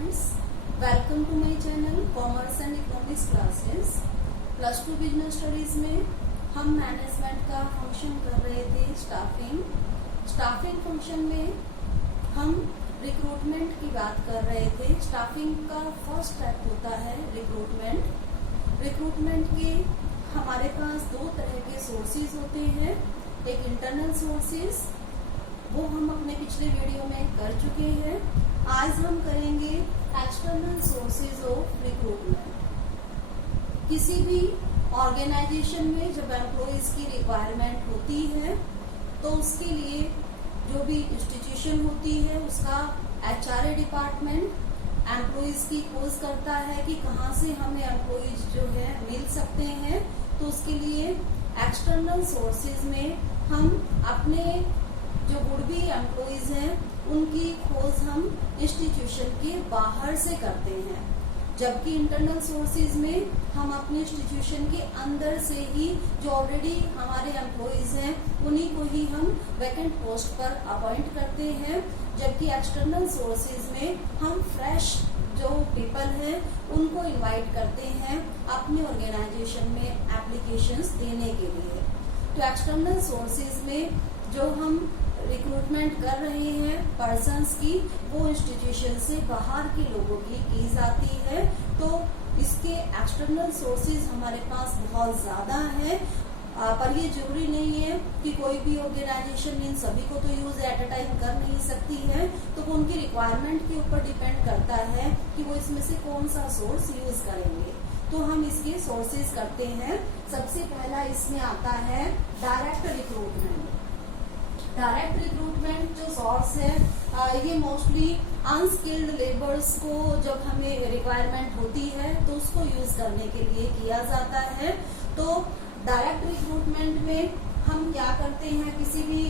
friends, welcome to my channel commerce and economics classes. Plus two business studies में हम management का function कर रहे थे स्टाफिंग फंक्शन में हम रिक्रूटमेंट की बात कर रहे थे। स्टाफिंग का फर्स्ट स्टेप होता है रिक्रूटमेंट के हमारे पास दो तरह के सोर्सेज होते हैं। एक इंटरनल सोर्सेज, वो हम अपने पिछले वीडियो में कर चुके हैं। आज हम करेंगे एक्सटर्नल सोर्सेज ऑफ रिक्रूटमेंट। किसी भी ऑर्गेनाइजेशन में जब एम्प्लॉइज की रिक्वायरमेंट होती है तो उसके लिए जो भी इंस्टीट्यूशन होती है उसका एचआरए डिपार्टमेंट एम्प्लॉइज की खोज करता है कि कहाँ से हमें एम्प्लॉइज जो है मिल सकते हैं। तो उसके लिए एक्सटर्नल सोर्सेज में हम अपने जो वुड बी एम्प्लॉइज हैं उनकी खोज हम इंस्टीट्यूशन के बाहर से करते हैं, जबकि इंटरनल सोर्सेज में हम अपने इंस्टीट्यूशन के अंदर से ही जो ऑलरेडी हमारे एम्प्लॉइज हैं उन्हीं को ही हम वैकेंट पोस्ट पर अपॉइंट करते हैं। जबकि एक्सटर्नल सोर्सेज में हम फ्रेश जो पीपल हैं उनको इनवाइट करते हैं अपने ऑर्गेनाइजेशन में एप्लीकेशंस देने के लिए। तो एक्सटर्नल सोर्सेज में जो हम रिक्रूटमेंट कर रहे हैं पर्सन्स की, वो इंस्टीट्यूशन से बाहर के लोगों की जाती है। तो इसके एक्सटर्नल सोर्सेज हमारे पास बहुत ज्यादा है, पर ये जरूरी नहीं है कि कोई भी ऑर्गेनाइजेशन इन सभी को तो यूज एट अ टाइम कर नहीं सकती है। तो वो उनकी रिक्वायरमेंट के ऊपर डिपेंड करता है कि वो इसमें से कौन सा सोर्स यूज करेंगे। तो हम इसके सोर्सेज करते हैं। सबसे पहला इसमें आता है डायरेक्ट रिक्रूटमेंट। डायरेक्ट रिक्रूटमेंट जो सोर्स है ये मोस्टली अनस्किल्ड लेबर्स को जब हमें रिक्वायरमेंट होती है तो उसको यूज करने के लिए किया जाता है। तो डायरेक्ट रिक्रूटमेंट में हम क्या करते हैं, किसी भी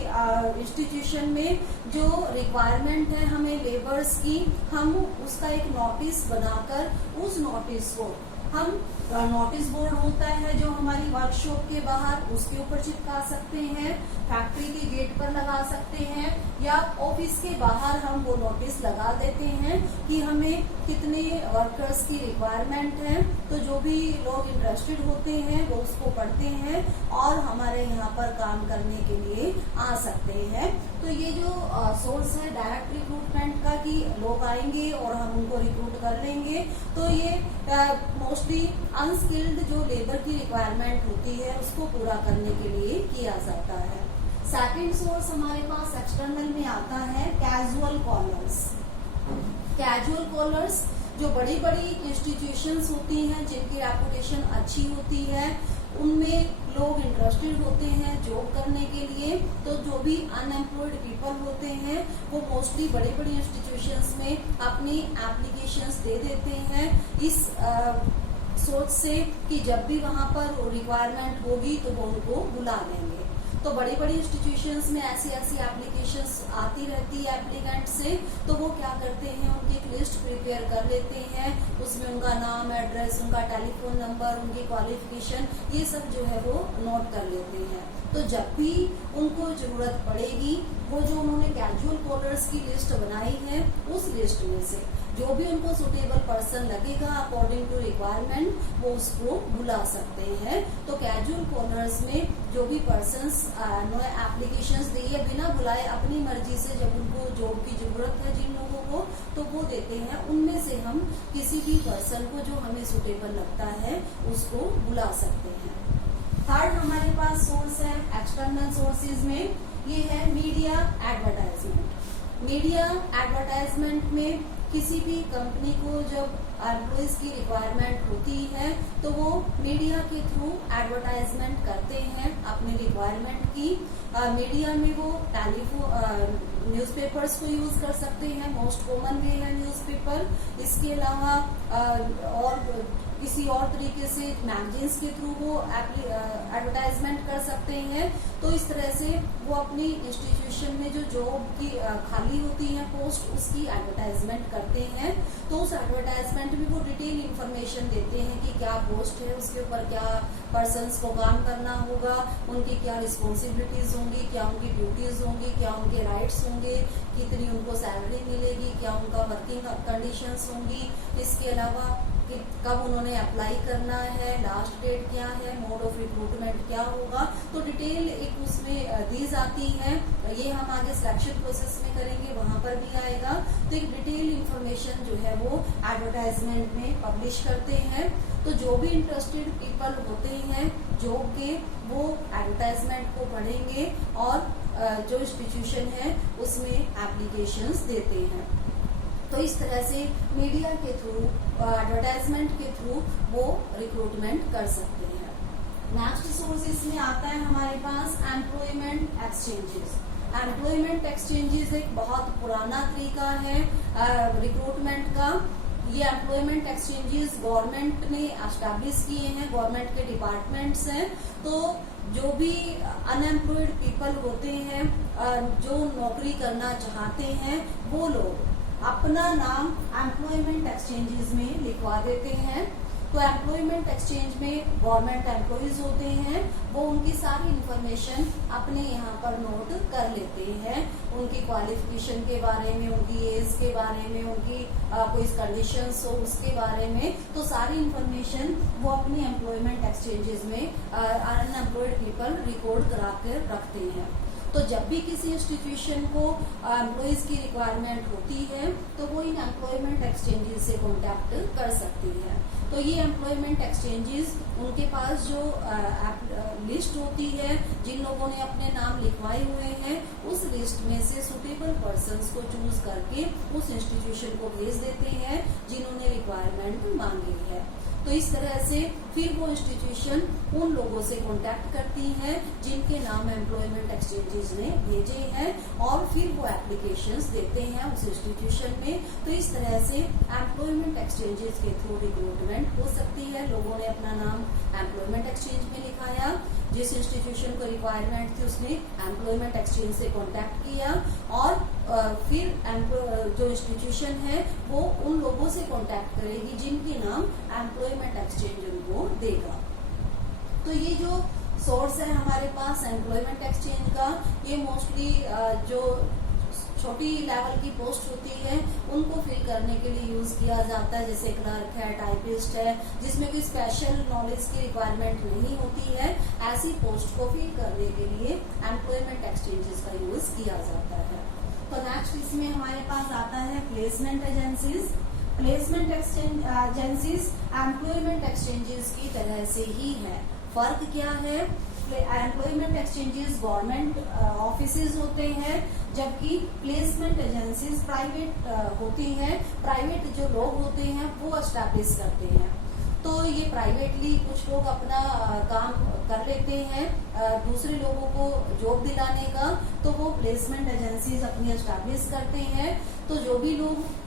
इंस्टीट्यूशन में जो रिक्वायरमेंट है हमें लेबर्स की, हम उसका एक नोटिस बनाकर उस नोटिस को हम नोटिस बोर्ड होता है जो हमारी वर्कशॉप के बाहर, उसके ऊपर चिपका सकते हैं, फैक्ट्री के गेट पर लगा सकते हैं, या ऑफिस के बाहर हम वो नोटिस लगा देते हैं कि हमें कितने वर्कर्स की रिक्वायरमेंट है। तो जो भी लोग इंटरेस्टेड होते हैं वो उसको पढ़ते हैं और हमारे यहाँ पर काम करने के लिए आ सकते हैं। तो ये जो सोर्स है डायरेक्ट रिक्रूटमेंट का कि लोग आएंगे और हम उनको रिक्रूट कर लेंगे, तो ये मोस्टली अनस्किल्ड जो लेबर की रिक्वायरमेंट होती है उसको पूरा करने के लिए किया जाता है। सेकंड सोर्स हमारे पास एक्सटर्नल में आता है कैजुअल कॉलर्स। कैजुअल कॉलर्स जो बड़ी बड़ी इंस्टीट्यूशंस होती हैं जिनकी रेपुटेशन अच्छी होती है, उनमें लोग इंटरेस्टेड होते हैं जॉब करने के लिए। तो जो भी अनएम्प्लॉयड पीपल होते हैं वो मोस्टली बड़ी बड़ी इंस्टीट्यूशंस में अपनी एप्लीकेशंस दे देते हैं इस सोच से कि जब भी वहां पर रिक्वायरमेंट होगी तो वो उनको बुला लेंगे। तो बड़ी बड़ी इंस्टीट्यूशंस में ऐसी एप्लीकेशंस आती रहती है एप्लीकेंट से, तो वो क्या करते हैं, उनकी एक लिस्ट प्रिपेयर कर लेते हैं, उसमें उनका नाम, एड्रेस, उनका टेलीफोन नंबर, उनकी क्वालिफिकेशन, ये सब जो है वो नोट कर लेते हैं। तो जब भी उनको जरूरत पड़ेगी वो जो उन्होंने कैजुअल कॉलर्स की लिस्ट बनाई है उस लिस्ट में से जो भी उनको सुटेबल पर्सन लगेगा अकॉर्डिंग टू रिक्वायरमेंट वो उसको बुला सकते हैं। तो कैजुअल कॉलर्स में जो भी पर्सन्स एप्लीकेशंस दिए बिना बुलाए अपनी मर्जी से जब उनको जॉब की जरूरत है जिन लोगों को, तो वो देते हैं। उनमें से हम किसी भी पर्सन को जो हमें सुटेबल लगता है उसको बुला सकते हैं। थर्ड हमारे पास सोर्स है एक्सटर्नल सोर्सेज में, ये है मीडिया एडवर्टाइजमेंट। मीडिया एडवर्टाइजमेंट में किसी भी कंपनी को जब एम्प्लॉइज की रिक्वायरमेंट होती है तो वो मीडिया के थ्रू एडवर्टाइजमेंट करते हैं अपनी रिक्वायरमेंट की। मीडिया में वो न्यूज़पेपर्स को यूज कर सकते हैं, मोस्ट कॉमन वे है न्यूज़पेपर। इसके अलावा और किसी और तरीके से मैगजीन्स के थ्रू वो एडवर्टाइजमेंट कर सकते हैं। तो इस तरह से वो अपनी इंस्टीट्यूशन में जो जॉब की खाली होती है पोस्ट, उसकी एडवर्टाइजमेंट करते हैं। तो उस एडवर्टाइजमेंट में वो डिटेल इंफॉर्मेशन देते हैं कि क्या पोस्ट है, उसके ऊपर क्या पर्सन्स को काम करना होगा, उनकी क्या रिस्पॉन्सिबिलिटीज होंगी, क्या उनकी ड्यूटीज होंगी, क्या उनके राइट्स होंगे, कितनी उनको सैलरी मिलेगी, क्या उनका वर्किंग कंडीशंस होंगी, इसके अलावा कि कब उन्होंने अप्लाई करना है, लास्ट डेट क्या है, मोड ऑफ रिक्रूटमेंट क्या होगा। तो डिटेल एक उसमें दी जाती है। ये हम आगे सिलेक्शन प्रोसेस में करेंगे, वहां पर भी आएगा। तो एक डिटेल इंफॉर्मेशन जो है वो एडवर्टाइजमेंट में पब्लिश करते हैं। तो जो भी इंटरेस्टेड पीपल होते हैं जॉब के, वो एडवर्टाइजमेंट को पढ़ेंगे और जो इंस्टीट्यूशन है उसमें एप्लीकेशंस देते हैं। तो इस तरह से मीडिया के थ्रू, एडवर्टाइजमेंट के थ्रू वो रिक्रूटमेंट कर सकते हैं। नेक्स्ट सोर्सेस में आता है हमारे पास एम्प्लॉयमेंट एक्सचेंजेस। एम्प्लॉयमेंट एक्सचेंजेस एक बहुत पुराना तरीका है रिक्रूटमेंट का। ये एम्प्लॉयमेंट एक्सचेंजेस गवर्नमेंट ने एस्टैब्लिश किए हैं, गवर्नमेंट के डिपार्टमेंट्स हैं। तो जो भी अनएम्प्लॉयड पीपल होते हैं, जो नौकरी करना चाहते हैं, वो लोग अपना नाम एम्प्लॉयमेंट एक्सचेंजेस में लिखवा देते हैं। तो एम्प्लॉयमेंट एक्सचेंज में गवर्नमेंट एम्प्लॉयज होते हैं, वो उनकी सारी इंफॉर्मेशन अपने यहाँ पर नोट कर लेते हैं। उनकी क्वालिफिकेशन के बारे में, उनकी एज के बारे में, उनकी कोई कंडीशंस हो उसके बारे में, तो सारी इंफॉर्मेशन वो अपनी एम्प्लॉयमेंट एक्सचेंजेस में अनएम्प्लॉयड पीपल रिकॉर्ड करा कर रखते हैं। तो जब भी किसी इंस्टीट्यूशन को एम्प्लॉयज की रिक्वायरमेंट होती है तो वो इन एम्प्लॉयमेंट एक्सचेंजेस से कॉन्टैक्ट कर सकती है। तो ये एम्प्लॉयमेंट एक्सचेंजेस उनके पास जो लिस्ट होती है, जिन लोगों ने अपने नाम लिखवाए हुए हैं, उस लिस्ट में से सुटेबल पर्सन्स को चूज करके उस इंस्टीट्यूशन को भेज देते हैं जिन्होंने रिक्वायरमेंट मांगी है। तो इस तरह से फिर वो इंस्टीट्यूशन उन लोगों से कांटेक्ट करती है जिनके नाम एम्प्लॉयमेंट एक्सचेंजेस ने भेजे हैं, और फिर वो एप्लीकेशंस देते हैं उस इंस्टीट्यूशन में। तो इस तरह से एम्प्लॉयमेंट एक्सचेंजेस के थ्रू रिक्रूटमेंट हो सकती है। लोगों ने अपना नाम एम्प्लॉयमेंट एक्सचेंज में लिखाया, जिस इंस्टीट्यूशन को रिक्वायरमेंट थी उसने एम्प्लॉयमेंट एक्सचेंज से कांटेक्ट किया, और फिर जो इंस्टीट्यूशन है वो उन लोगों से कांटेक्ट करेगी जिनके नाम एम्प्लॉयमेंट एक्सचेंज उनको देगा। तो ये जो सोर्स है हमारे पास एम्प्लॉयमेंट एक्सचेंज का, ये मोस्टली जो छोटी लेवल की पोस्ट होती है उनको फिल करने के लिए यूज किया जाता है, जैसे क्लर्क है, टाइपिस्ट है, जिसमें कोई स्पेशल नॉलेज की रिक्वायरमेंट नहीं होती है। ऐसी पोस्ट को फिल करने के लिए एम्प्लॉयमेंट एक्सचेंजेस का यूज किया जाता है। तो नेक्स्ट इसमें हमारे पास आता है placement agencies. Placement agencies employment exchanges की तरह से ही है। फर्क क्या है? एम्प्लॉयमेंट एक्सचेंजेस गवर्नमेंट ऑफिसेज होते हैं, जबकि प्लेसमेंट एजेंसीज प्राइवेट होती हैं। प्राइवेट जो लोग होते हैं वो एस्टैब्लिश करते हैं। तो ये प्राइवेटली कुछ लोग अपना काम कर लेते हैं दूसरे लोगों को जॉब दिलाने का, तो वो प्लेसमेंट एजेंसीज अपनी एस्टैब्लिश करते हैं। तो जो भी लोग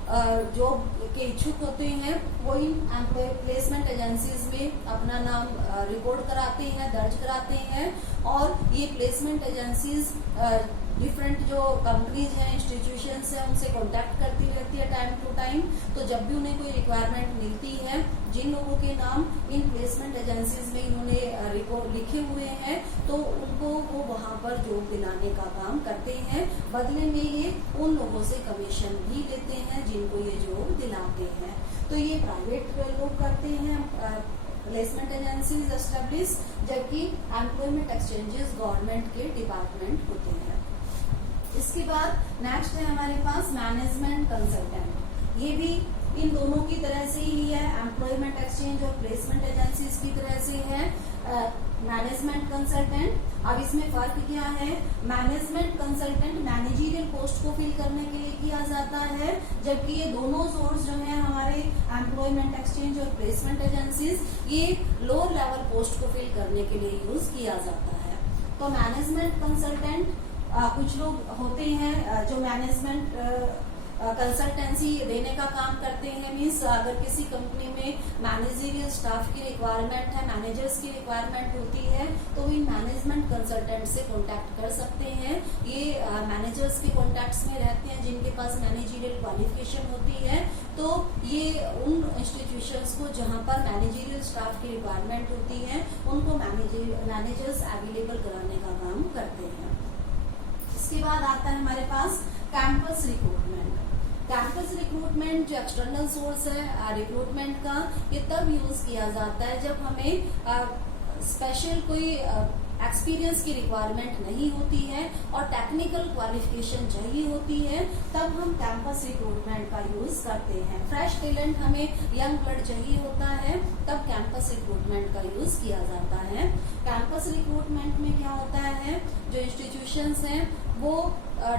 जॉब के इच्छुक होते हैं वो इन प्लेसमेंट एजेंसीज में अपना नाम रिकॉर्ड कराते हैं, दर्ज कराते हैं, और ये प्लेसमेंट एजेंसीज डिफरेंट जो कंपनीज हैं, इंस्टीट्यूशंस हैं, उनसे कांटेक्ट करती रहती है टाइम टू टाइम। तो जब भी उन्हें कोई रिक्वायरमेंट मिलती है, जिन लोगों के नाम इन प्लेसमेंट एजेंसीज में इन्होंने रिकॉर्ड लिखे हुए हैं, तो उनको वो वहां पर जॉब दिलाने का काम करते हैं। बदले में ये उन लोगों से कमीशन भी लेते हैं जिनको ये जॉब दिलाते हैं। तो ये प्राइवेट लोग करते हैं प्लेसमेंट एजेंसीज एस्टेब्लिश, जबकि एम्प्लॉयमेंट एक्सचेंजेस गवर्नमेंट के डिपार्टमेंट होते हैं। इसके बाद नेक्स्ट है हमारे पास मैनेजमेंट कंसल्टेंट। ये भी इन दोनों की तरह से ही है, एम्प्लॉयमेंट एक्सचेंज और प्लेसमेंट एजेंसीज की तरह से है मैनेजमेंट कंसल्टेंट। अब इसमें फर्क क्या है? मैनेजमेंट कंसल्टेंट मैनेजरियल पोस्ट को फिल करने के लिए किया जाता है, जबकि ये दोनों सोर्स जो है हमारे एम्प्लॉयमेंट एक्सचेंज और प्लेसमेंट एजेंसीज, ये लोअर लेवल पोस्ट को फिल करने के लिए यूज किया जाता है। तो मैनेजमेंट कंसल्टेंट कुछ लोग होते हैं जो मैनेजमेंट कंसल्टेंसी देने का काम करते हैं। मीन्स अगर किसी कंपनी में मैनेजरियल स्टाफ की रिक्वायरमेंट है, मैनेजर्स की रिक्वायरमेंट होती है, तो इन मैनेजमेंट कंसल्टेंट से कांटेक्ट कर सकते हैं। ये मैनेजर्स के कॉन्टेक्ट्स में रहते हैं जिनके पास मैनेजरियल क्वालिफिकेशन होती है। तो ये उन इंस्टीट्यूशंस को जहां पर मैनेजरियल स्टाफ की रिक्वायरमेंट होती है उनको मैनेजर्स अवेलेबल कराने का काम करते हैं। इसके बाद आता है हमारे पास कैंपस रिक्रूटमेंट। कैंपस रिक्रूटमेंट जो एक्सटर्नल सोर्स है रिक्रूटमेंट का, ये तब यूज किया जाता है जब हमें स्पेशल कोई एक्सपीरियंस की रिक्वायरमेंट नहीं होती है और टेक्निकल क्वालिफिकेशन चाहिए होती है, तब हम कैंपस रिक्रूटमेंट का यूज करते हैं। फ्रेश टैलेंट हमें यंग ब्लड चाहिए होता है, तब कैंपस रिक्रूटमेंट का यूज किया जाता है। कैंपस रिक्रूटमेंट में क्या होता है, जो इंस्टीट्यूशंस हैं वो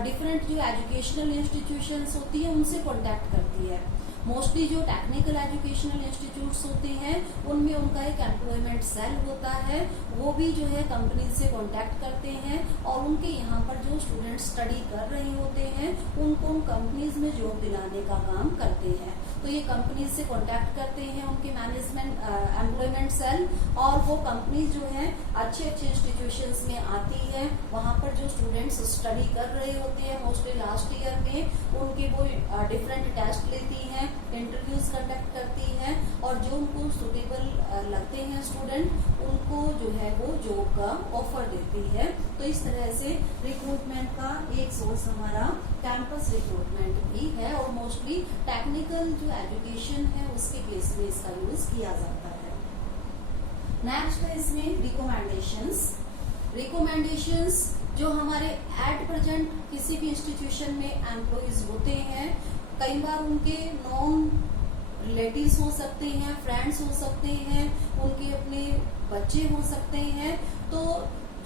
डिफरेंट जो एजुकेशनल इंस्टीट्यूशंस होती है उनसे कॉन्टेक्ट करती है। मोस्टली जो टेक्निकल एजुकेशनल इंस्टीट्यूट्स होते हैं उनमें उनका एक एम्प्लॉयमेंट सेल होता है, वो भी जो है कंपनी से कांटेक्ट करते हैं और उनके यहाँ पर जो स्टूडेंट स्टडी कर रहे होते हैं उनको उन कंपनीज में जॉब दिलाने का काम करते हैं। तो ये कंपनी से कांटेक्ट करते हैं उनके मैनेजमेंट एम्प्लॉयमेंट सेल, और वो कंपनी जो है अच्छे अच्छे इंस्टीट्यूशंस में आती है। वहाँ पर जो स्टूडेंट्स स्टडी कर रहे होते हैं मोस्टली लास्ट ईयर में, उनके वो डिफरेंट टेस्ट लेती हैं, इंटरव्यूज कंडक्ट करती है और जो उनको सुटेबल लगते हैं स्टूडेंट उनको जो है वो जॉब का ऑफर देती है। तो इस तरह से रिक्रूटमेंट का एक सोर्स हमारा कैंपस रिक्रूटमेंट भी है और मोस्टली टेक्निकल जो एजुकेशन है उसके केस में इसका यूज किया जाता है। नेक्स्ट है इसमें रिकमेंडेशंस। रिकमेंडेशंस जो हमारे एट प्रेजेंट किसी भी इंस्टीट्यूशन में एम्प्लॉइज होते हैं, कई बार उनके नॉन रिलेटिव्स हो सकते हैं, फ्रेंड्स हो सकते हैं, उनके अपने बच्चे हो सकते हैं। तो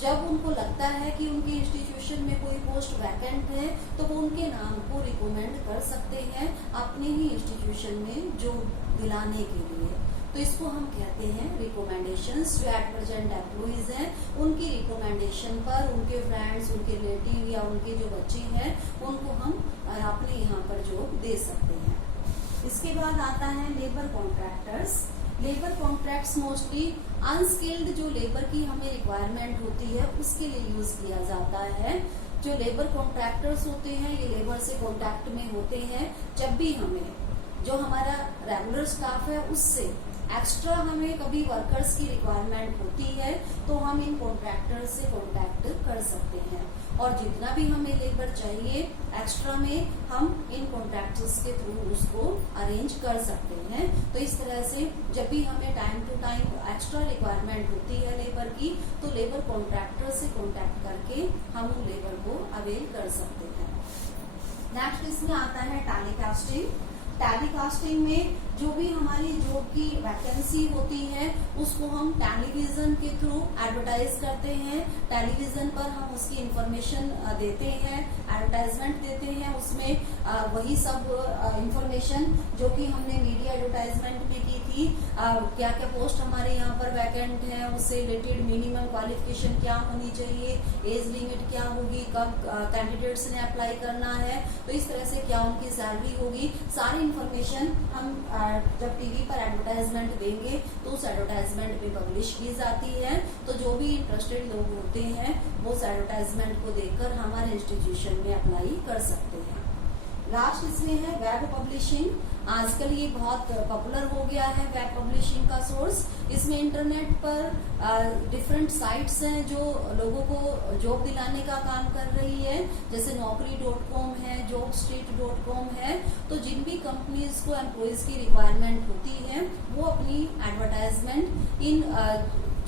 जब उनको लगता है कि उनके इंस्टीट्यूशन में कोई पोस्ट वैकेंट है तो वो उनके नाम को रिकमेंड कर सकते हैं अपने ही इंस्टीट्यूशन में जॉब दिलाने के लिए। तो इसको हम कहते हैं रिकमेंडेशंस। जो एट प्रेजेंट एम्प्लॉइज हैं उनकी रिकमेंडेशन पर उनके फ्रेंड्स, उनके रिलेटिव या उनके जो बच्चे हैं उनको हम अपने यहाँ पर जॉब दे सकते हैं। इसके बाद आता है labour contractors. Labour contracts mostly unskilled जो लेबर की हमें रिक्वायरमेंट होती है उसके लिए यूज किया जाता है। जो लेबर कॉन्ट्रैक्टर्स होते हैं ये लेबर से कॉन्टैक्ट में होते हैं जब भी हमें जो हमारा रेगुलर स्टाफ है उससे एक्स्ट्रा हमें कभी वर्कर्स की रिक्वायरमेंट होती है तो हम इन कॉन्ट्रैक्टर्स से कॉन्टैक्ट कर सकते हैं और जितना भी हमें लेबर चाहिए एक्स्ट्रा में हम इन कॉन्ट्रैक्टर्स के थ्रू उसको अरेंज कर सकते हैं। तो इस तरह से जब भी हमें time to time extra requirement होती है लेबर की तो लेबर कॉन्ट्रैक्टर से कॉन्टैक्ट करके हम उन लेबर को अवेल कर सकते हैं। नेक्स्ट इसमें आता है टेलीकास्टिंग। टेलीकास्टिंग में जो भी हमारी जॉब की वैकेंसी होती है उसको हम टेलीविजन के थ्रू एडवर्टाइज करते हैं। टेलीविजन पर हम उसकी इंफॉर्मेशन देते हैं, एडवर्टाइजमेंट देते हैं। उसमें वही सब इंफॉर्मेशन जो कि हमने मीडिया एडवर्टाइजमेंट में की थी, क्या क्या पोस्ट हमारे यहाँ पर वैकेंट है, उससे रिलेटेड मिनिमम क्वालिफिकेशन क्या होनी चाहिए, एज लिमिट क्या होगी, कब कैंडिडेट्स ने अप्लाई करना है, तो इस तरह से क्या उनकी सैलरी होगी, सारी इंफॉर्मेशन हम जब टीवी पर एडवर्टाइजमेंट देंगे तो उस एडवर्टाइजमेंट में पब्लिश की जाती है। तो जो भी इंटरेस्टेड लोग होते हैं वो उस एडवर्टाइजमेंट को देखकर हमारे इंस्टीट्यूशन में अप्लाई कर सकते हैं। लास्ट इसमें है वेब पब्लिशिंग। आजकल ये बहुत पॉपुलर हो गया है वेब पब्लिशिंग का सोर्स। इसमें इंटरनेट पर डिफरेंट साइट्स हैं जो लोगों को जॉब दिलाने का काम कर रही है, जैसे naukri.com है, jobstreet.com है। तो जिन भी कंपनीज को एम्प्लॉइज की रिक्वायरमेंट होती है वो अपनी एडवर्टाइजमेंट इन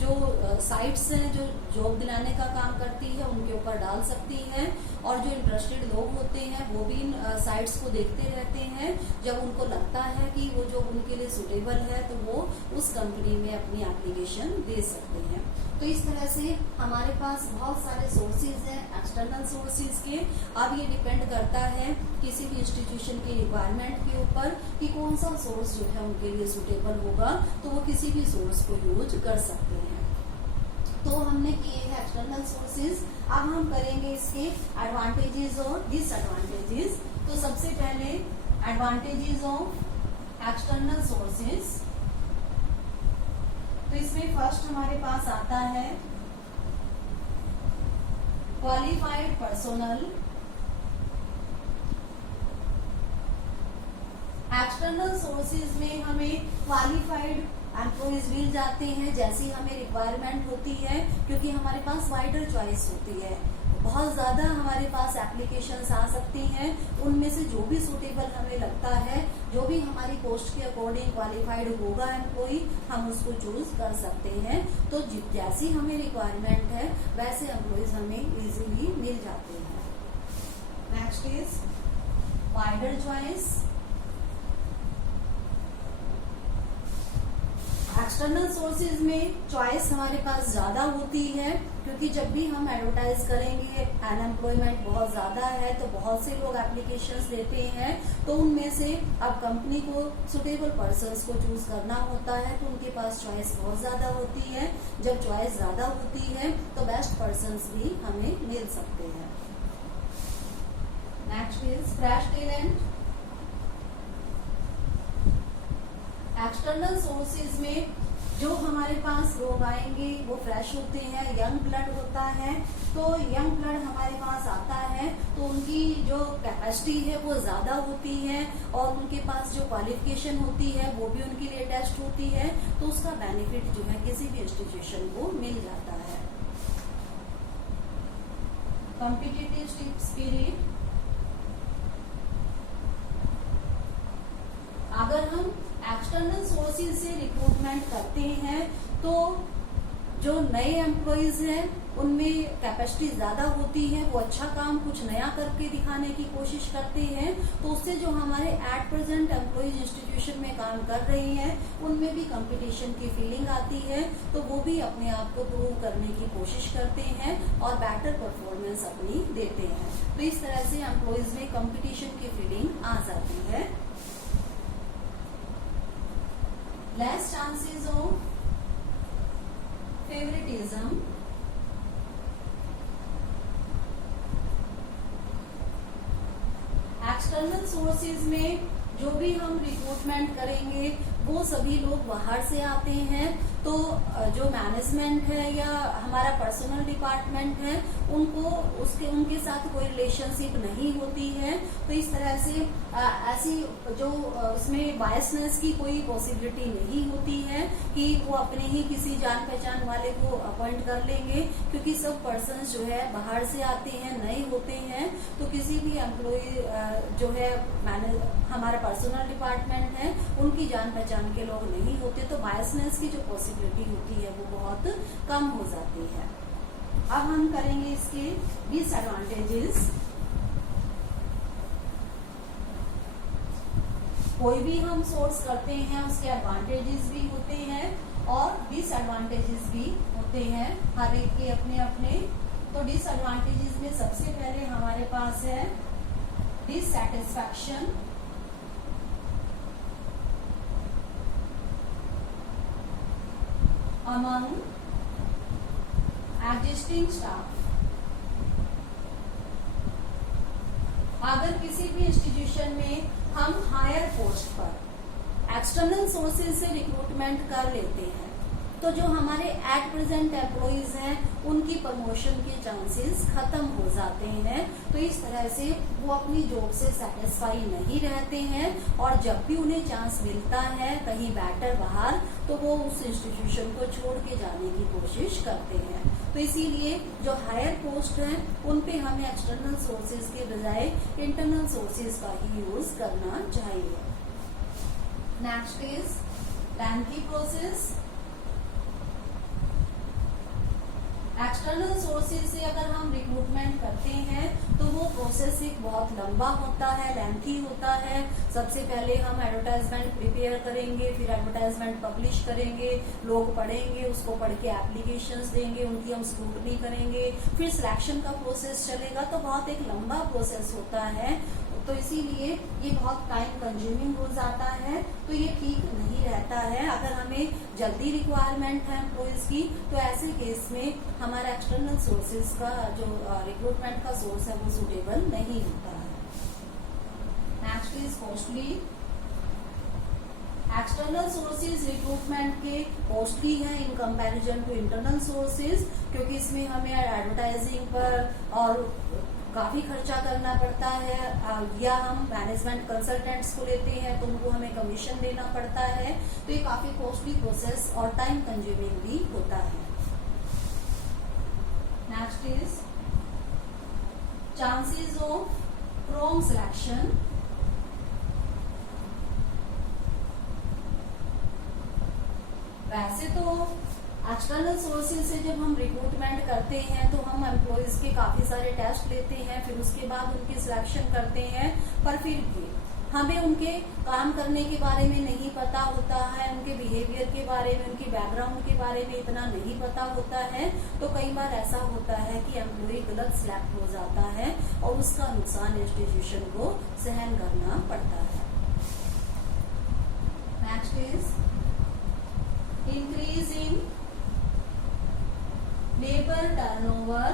जो साइट्स हैं जो जॉब दिलाने का काम करती है उनके ऊपर डाल सकती है और जो इंटरेस्टेड लोग होते हैं वो भी इन साइट्स को देखते रहते हैं। जब उनको लगता है कि वो जॉब उनके लिए सुटेबल है तो वो उस कंपनी में अपनी एप्लीकेशन दे सकते हैं। तो इस तरह से हमारे पास बहुत सारे सोर्सेज हैं एक्सटर्नल सोर्सेज के। अब ये डिपेंड करता है किसी भी इंस्टीट्यूशन की रिक्वायरमेंट के ऊपर कि कौन सा सोर्स जो है उनके लिए सुटेबल होगा, तो वो किसी भी सोर्स को यूज कर सकते हैं। तो हमने किए हैं एक्सटर्नल सोर्सेज। अब हम करेंगे इसके एडवांटेजेस और डिसएडवांटेजेस। तो सबसे पहले एडवांटेजेस ऑफ एक्सटर्नल सोर्सेस। तो इसमें फर्स्ट हमारे पास आता है क्वालिफाइड पर्सोनल। एक्सटर्नल सोर्सेज में हमें क्वालिफाइड एम्प्लॉइज मिल जाते हैं जैसी हमें रिक्वायरमेंट होती है, क्योंकि हमारे पास वाइडर चॉइस होती है। बहुत ज्यादा हमारे पास एप्लीकेशंस आ सकती हैं, उनमें से जो भी सुटेबल हमें लगता है, जो भी हमारी पोस्ट के अकॉर्डिंग क्वालिफाइड होगा एम्प्लॉय, हम उसको चूज कर सकते हैं। तो जैसी हमें रिक्वायरमेंट है वैसे एम्प्लॉयज हमें इजीली मिल जाते हैं। Next is wider choice. External sources में चॉइस हमारे पास ज्यादा होती है, क्योंकि जब भी हम एडवर्टाइज करेंगे, अनएम्प्लॉयमेंट बहुत ज्यादा है तो बहुत से लोग एप्लीकेशंस देते हैं, तो उनमें से अब कंपनी को सुटेबल पर्सन्स को चूज करना होता है, तो उनके पास चॉइस बहुत ज्यादा होती है। जब चॉइस ज्यादा होती है तो बेस्ट पर्सन्स भी हमें मिल सकते हैं। Next is fresh talent. External sources में जो हमारे पास लोग आएंगे वो फ्रेश होते हैं, यंग ब्लड होता है। तो यंग ब्लड हमारे पास आता है तो उनकी जो कैपेसिटी है वो ज्यादा होती है, और उनके पास जो क्वालिफिकेशन होती है वो भी उनकी लेटेस्ट होती है, तो उसका बेनिफिट जो है किसी भी इंस्टीट्यूशन को मिल जाता है। Competitive spirit. अगर हम एक्सटर्नल सोर्सेज से रिक्रूटमेंट करते हैं तो जो नए एम्प्लॉयज हैं उनमें कैपेसिटी ज्यादा होती है, वो अच्छा काम कुछ नया करके दिखाने की कोशिश करते हैं, तो उससे जो हमारे एट प्रेजेंट एम्प्लॉयज इंस्टीट्यूशन में काम कर रहे हैं उनमें भी कंपटीशन की फीलिंग आती है, तो वो भी अपने आप को प्रूव करने की कोशिश करते हैं और बेटर परफॉर्मेंस अपनी देते हैं। तो इस तरह से एम्प्लॉयज में कंपटीशन की फीलिंग आ जाती है। Less chances of favoritism। External sources में जो भी हम रिक्रूटमेंट करेंगे वो सभी लोग बाहर से आते हैं, तो जो मैनेजमेंट है या हमारा पर्सनल डिपार्टमेंट है उनके साथ कोई रिलेशनशिप नहीं होती है। तो इस तरह से ऐसी जो उसमें बायसनेस की कोई पॉसिबिलिटी नहीं होती है कि वो अपने ही किसी जान पहचान वाले को अपॉइंट कर लेंगे, क्योंकि सब पर्सन जो है बाहर से आते हैं, नए होते हैं, तो किसी भी एम्प्लॉय जो है हमारा पर्सनल डिपार्टमेंट है उनकी जान पहचान के लोग नहीं होते, तो बायसनेस की जो पॉसिबिलिटी होती है वो बहुत कम हो जाती है। अब हम करेंगे इसके डिसएडवांटेजेस। कोई भी हम सोर्स करते हैं उसके एडवांटेजेस भी होते हैं और डिसएडवांटेजेस भी होते हैं, हर एक के अपने अपने। तो डिसएडवांटेजेस में सबसे पहले हमारे पास है डिससैटिस्फैक्शन। among existing staff। अगर किसी भी इंस्टीट्यूशन में हम हायर पोस्ट पर एक्सटर्नल सोर्सेज से रिक्रूटमेंट कर लेते हैं, तो जो हमारे एट प्रेजेंट एम्प्लॉइज हैं उनकी प्रमोशन के चांसेस खत्म हो जाते हैं। तो इस तरह से वो अपनी जॉब से सेटिस्फाई नहीं रहते हैं, और जब भी उन्हें चांस मिलता है कहीं बेटर बाहर, तो वो उस इंस्टीट्यूशन को छोड़ के जाने की कोशिश करते हैं। तो इसीलिए जो हायर पोस्ट हैं उन पे हमें एक्सटर्नल सोर्सेज के बजाय इंटरनल सोर्सेज का ही यूज करना चाहिए। Next is lengthy process. External sources से अगर हम रिक्रूटमेंट करते हैं तो वो प्रोसेस एक बहुत लंबा होता है, लेंथी होता है। सबसे पहले हम एडवर्टाइजमेंट प्रिपेयर करेंगे, फिर एडवर्टाइजमेंट पब्लिश करेंगे, लोग पढ़ेंगे, उसको पढ़ के एप्लीकेशंस देंगे, उनकी हम स्क्रूटनी करेंगे, फिर सिलेक्शन का प्रोसेस चलेगा, तो बहुत एक लंबा प्रोसेस होता है। तो इसीलिए ये बहुत टाइम कंज्यूमिंग हो जाता है, तो ये ठीक नहीं रहता है। अगर हमें जल्दी रिक्वायरमेंट है एम्प्लॉइज की, तो ऐसे केस में हमारा एक्सटर्नल सोर्सेज का जो रिक्रूटमेंट का सोर्स है वो सुटेबल नहीं होता है। Next is costly. External sources recruitment के कॉस्टली हैं in comparison to internal sources, क्योंकि इसमें हमें एडवर्टाइजिंग पर और काफी खर्चा करना पड़ता है, या हम मैनेजमेंट कंसल्टेंट्स को लेते हैं तो उनको हमें कमीशन देना पड़ता है, तो ये काफी कॉस्टली प्रोसेस और टाइम कंज्यूमिंग भी होता है। Next is chances of wrong selection. वैसे तो एक्सटर्नल सोर्सेज से जब हम रिक्रूटमेंट करते हैं तो हम एम्प्लॉयज के काफी सारे टेस्ट लेते हैं, फिर उसके बाद उनकी सिलेक्शन करते हैं, पर फिर भी हमें उनके काम करने के बारे में नहीं पता होता है, उनके बिहेवियर के बारे में, उनके बैकग्राउंड के बारे में इतना नहीं पता होता है, तो कई बार ऐसा होता है कि एम्प्लॉय गलत सिलेक्ट हो जाता है और उसका नुकसान इंस्टीट्यूशन को सहन करना पड़ता है। Next is increase in labor turnover।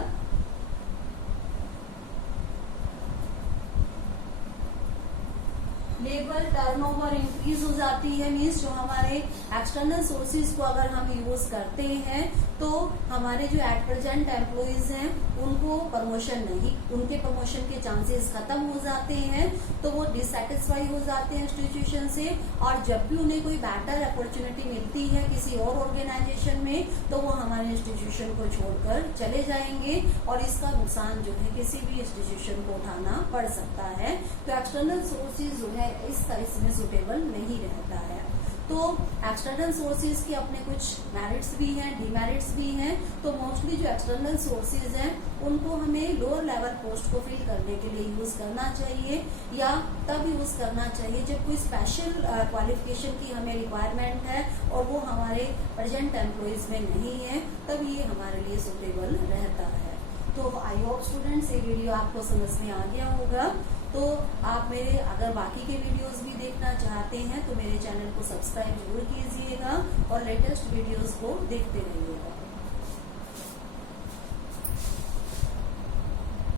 Labour turnover increase हो जाती है, मीन्स जो हमारे एक्सटर्नल सोर्सेज को अगर हम यूज करते हैं तो हमारे जो एट प्रेजेंट एम्प्लॉइज हैं उनको प्रमोशन नहीं, उनके प्रमोशन के चांसेस खत्म हो जाते हैं, तो वो डिससेटिस्फाई हो जाते हैं इंस्टीट्यूशन से, और जब भी उन्हें कोई बेटर अपॉर्चुनिटी मिलती है किसी और ऑर्गेनाइजेशन में तो वो हमारे इंस्टीट्यूशन को छोड़कर चले जाएंगे, और इसका नुकसान जो है किसी भी इंस्टीट्यूशन को उठाना पड़ सकता है। तो एक्सटर्नल सोर्सेज जो है इस तरह में सुटेबल नहीं रहता है। तो एक्सटर्नल सोर्सेज के अपने कुछ मेरिट्स भी हैं, डिमेरिट्स भी हैं। तो मोस्टली जो एक्सटर्नल सोर्सेज हैं उनको हमें लोअर लेवल पोस्ट को फिल करने के लिए यूज करना चाहिए, या तब यूज करना चाहिए जब कोई स्पेशल क्वालिफिकेशन की हमें रिक्वायरमेंट है और वो हमारे प्रेजेंट एम्प्लॉयज में नहीं है, तब ये हमारे लिए सुटेबल रहता है। तो आई होप स्टूडेंट्स ये वीडियो आपको समझ में आ गया होगा। तो आप मेरे अगर बाकी के वीडियोस भी देखना चाहते हैं तो मेरे चैनल को सब्सक्राइब जरूर कीजिएगा और लेटेस्ट वीडियोस को देखते रहिएगा।